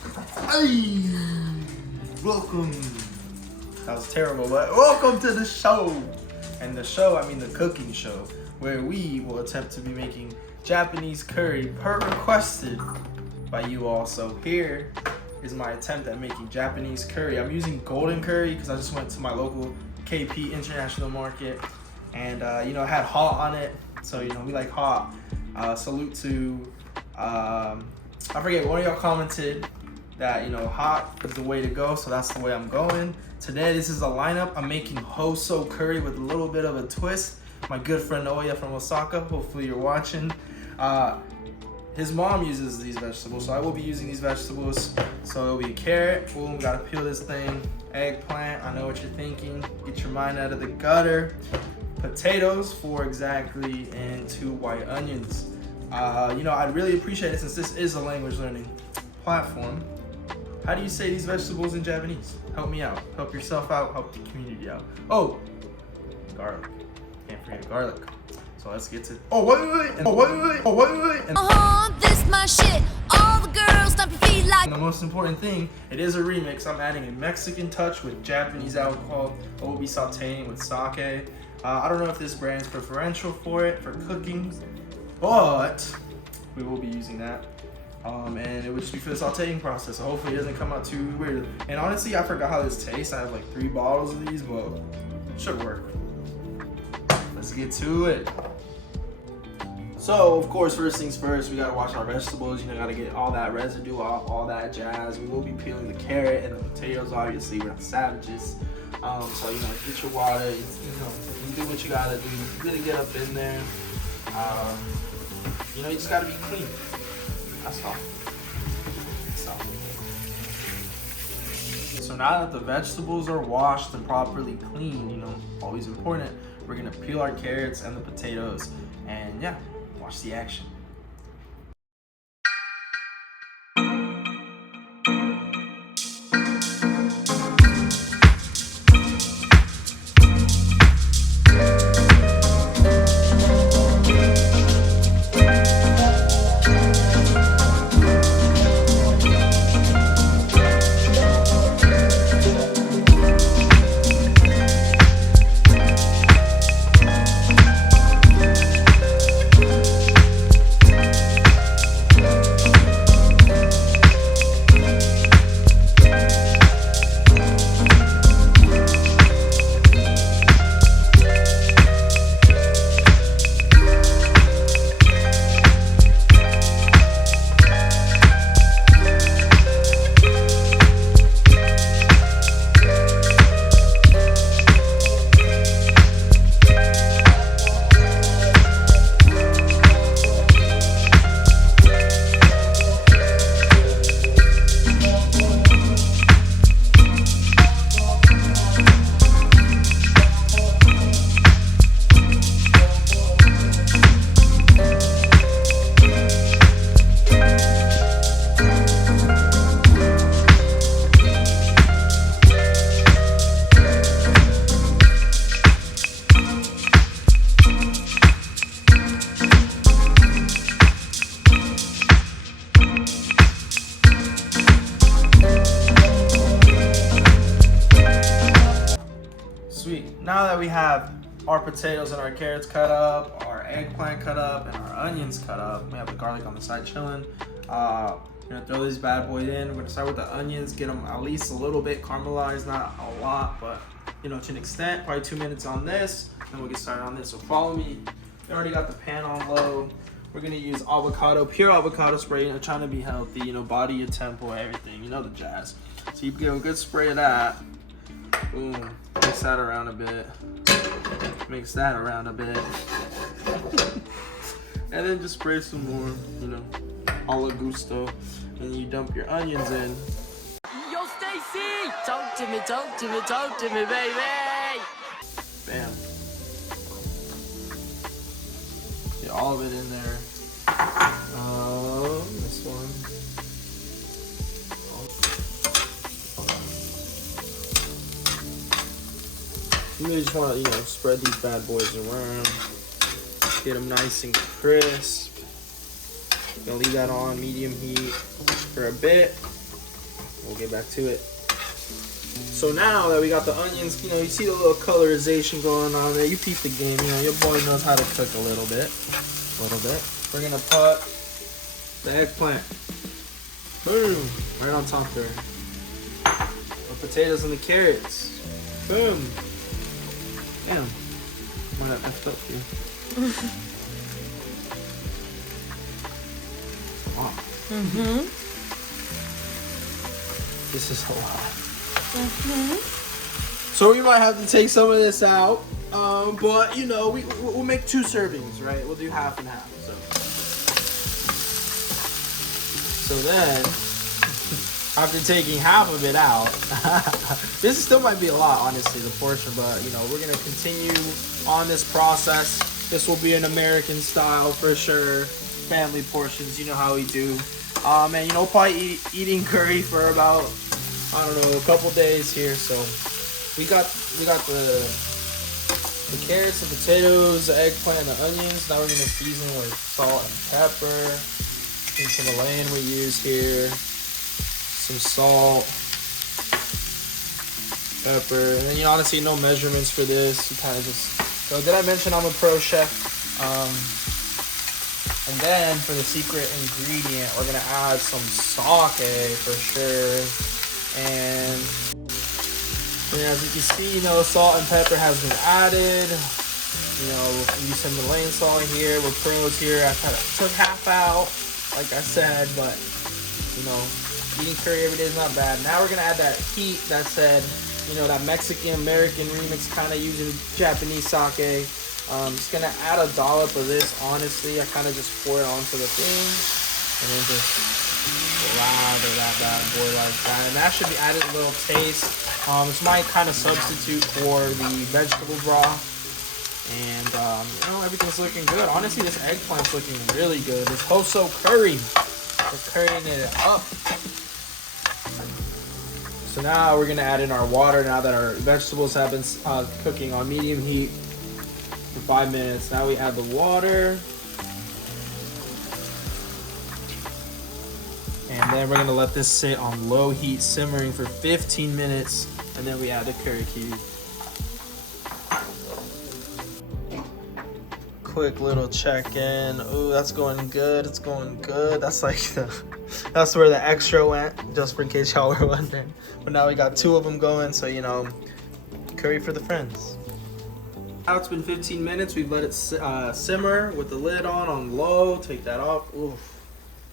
Hey, welcome. That was terrible, but welcome to the show. And the show, I mean the cooking show, where we will attempt to be making Japanese curry per requested by you all. So here is my attempt at making Japanese curry. I'm using golden curry because I just went to my local KP International Market, and it had hot on it. So we like hot. Salute to I forget, one of y'all commented that hot is the way to go, so that's the way I'm going. Today this is a lineup. I'm making Hosso Curry with a little bit of a twist. My good friend Naoya from Osaka, hopefully you're watching. His mom uses these vegetables, so I will be using these vegetables. So it'll be carrot, boom, gotta peel this thing. Eggplant, I know what you're thinking. Get your mind out of the gutter. Potatoes, 4 exactly, and 2 white onions. I'd really appreciate it since this is a language learning platform. How do you say these vegetables in Japanese? Help me out. Help yourself out. Help the community out. Oh, garlic. Can't forget garlic. So let's get to. This my shit. All the girls stomp your feet like. And the most important thing, it is a remix. I'm adding a Mexican touch with Japanese alcohol. I will be sauteing with sake. I don't know if this brand's preferential for cooking, but we will be using that. And it would just be for the sauteing process, so hopefully it doesn't come out too weird. And honestly, I forgot how this tastes. I have like 3 bottles of these, but it should work. Let's get to it. So, of course, first things first, we gotta wash our vegetables. Gotta get all that residue off, all that jazz. We will be peeling the carrot and the potatoes, obviously. We're not savages. So, get your water. You do what you gotta do. You really get up in there. You just gotta be clean. That's all. So now that the vegetables are washed and properly cleaned, always important, we're gonna peel our carrots and the potatoes, and yeah, watch the action. Sweet. Now that we have our potatoes and our carrots cut up, our eggplant cut up, and our onions cut up, we have the garlic on the side chilling. We're gonna throw these bad boys in. We're gonna start with the onions, get them at least a little bit caramelized, not a lot, but to an extent. Probably 2 minutes on this, then we'll get started on this. So follow me. We already got the pan on low. We're gonna use avocado, pure avocado spray. Trying to be healthy. Body your temple, everything. The jazz. So you give a good spray of that. Boom. Mix that around a bit. Mix that around a bit. And then just spray some more, alla gusto. And you dump your onions in. Yo, Stacy! Talk to me, baby! Bam. Get all of it in there. This one. You really just want to, spread these bad boys around. Get them nice and crisp. Gonna leave that on medium heat for a bit. we'll get back to it. So now that we got the onions, you know, you see the little colorization going on there. You peep the game, you know, your boy knows how to cook a little bit. We're gonna put the eggplant. Boom, right on top there. The potatoes and the carrots. Boom. Damn, might have effed up here. Wow. This is a lot. So we might have to take some of this out, but you know, we'll make 2 servings, right? We'll do half and half. So then, after taking half of it out, this still might be a lot, honestly, the portion, but you know, we're gonna continue on this process. This will be an American style for sure. Family portions, you know how we do. And you know, probably eating curry for about, I don't know, a couple days here. So we got the carrots, the potatoes, the eggplant, and the onions. Now we're gonna season with salt and pepper. Some Himalayan we use here. Some salt, pepper, and then you honestly no measurements for this. You kind of just. So did I mention I'm a pro chef? And then for the secret ingredient, we're gonna add some sake for sure. And as you can see, you know, salt and pepper has been added. You know, we use some Himalayan salt here. We're pros here. I kind of took half out, like I said, but you know, eating curry every day is not bad. Now we're gonna add that heat that said, you know, that Mexican American remix, kind of using Japanese sake. Just gonna add a dollop of this. Honestly, I kind of just pour it onto the thing, and then just lather that bad boy like that. And that should be added a little taste. This might kind of substitute for the vegetable broth. And you know, everything's looking good. Honestly, this eggplant's looking really good. This Hosso Curry, we're currying it up. So now we're gonna add in our water. Now that our vegetables have been cooking on medium heat for 5 minutes, now we add the water, and then we're gonna let this sit on low heat, simmering for 15 minutes, and then we add the curry cube. Quick little check-in. Ooh, that's going good. It's going good. That's like that's where the extra went, just in case y'all were wondering. But now we got 2 of them going, so you know, curry for the friends. Now it's been 15 minutes. We've let it simmer with the lid on low. Take that off. Ooh,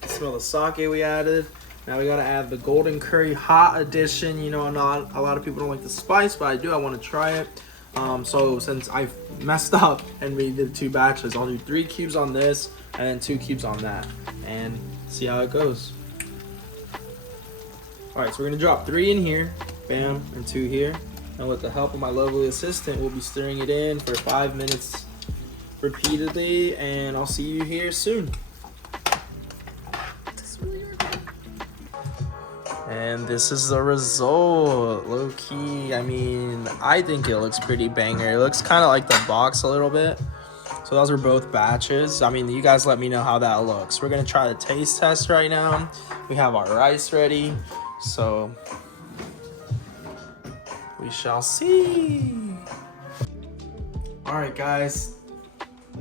smell the sake we added. Now we gotta add the golden curry hot edition. You know, not a lot of people don't like the spice, but I do. I want to try it. So since I messed up and we did 2 batches, I'll do 3 cubes on this and then 2 cubes on that, and see how it goes. All right, so we're gonna drop 3 in here, bam, and 2 here. And with the help of my lovely assistant, we'll be stirring it in for 5 minutes repeatedly, and I'll see you here soon. And this is the result, low key. I mean, I think it looks pretty banger. It looks kind of like the box a little bit. So those are both batches. I mean, you guys let me know how that looks. We're gonna try the taste test right now. We have our rice ready, so we shall see. All right, guys,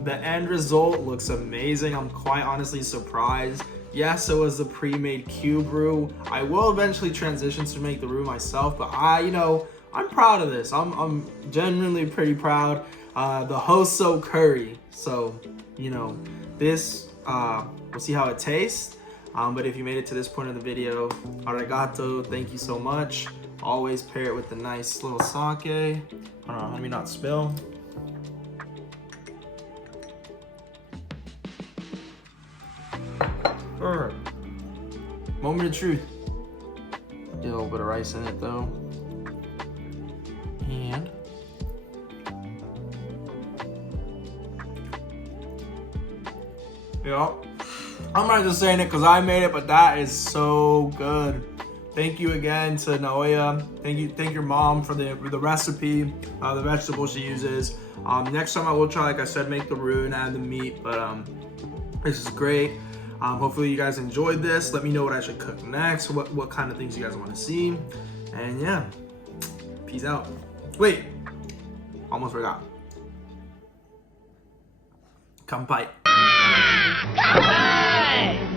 the end result looks amazing. I'm quite honestly surprised. Yes, it was a pre-made cube roux. I will eventually transition to make the roux myself, but you know, I'm proud of this. I'm genuinely pretty proud. The Hosso Curry. So, you know, this, we'll see how it tastes. But if you made it to this point of the video, arigato, thank you so much. Always pair it with the nice little sake. Let me not spill. Moment of truth. Get a little bit of rice in it though. And yeah, I'm not just saying it because I made it, but that is so good. Thank you again to Naoya. Thank your mom for the recipe, the vegetables she uses. Next time I will try, like I said, make the roux and add the meat. But this is great. Hopefully you guys enjoyed this. Let me know what I should cook next, what kind of things you guys want to see. And yeah, peace out. Wait, almost forgot. Kanpai.